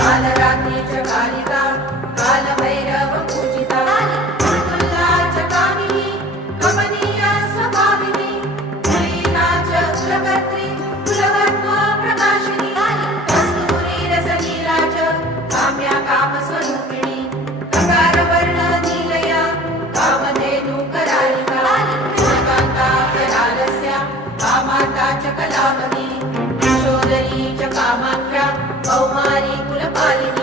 कालरात्री च कालिका कालभैरव पूजिता तुल्ला च कामिनी कमनीया स्वभाविनी लीला च कुलकर्त्री कुलकर्म प्रकाशिनी कस्तूरी रसलीला च काम्या कामस्वरूपिणी ककारवर्ण नीलया कामधेनु करालिका कान्ता करालस्या कामाता च कलावती यशोदरी च कामाख्या कौमारी कुलपालिनी